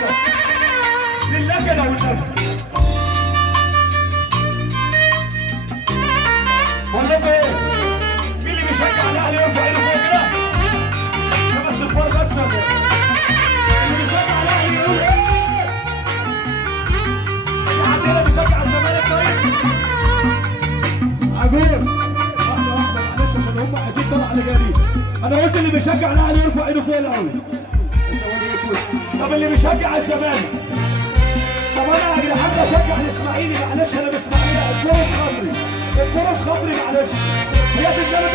فقط لله كده والنبي. بقول لكم ايه؟ مين اللي بيشجع الاهلي يرفع ايده فوق كده؟ خمس صفار بس. اللي بيشجع الاهلي يقول ايه؟ عندنا بيشجع الزمالك طيب؟ عجوز واحده واحده معلش عشان هم عايزين طلع اللي جاي. انا قلت اللي بيشجع الاهلي يرفع ايده فوق الاول. طب اللي بيشجع الزمالك؟ طب انا يا جدعان بشجع الاسماعيلي معلش انا باسماعيلي الكوره في خاطري الكوره في خاطري معلش هي تتجاب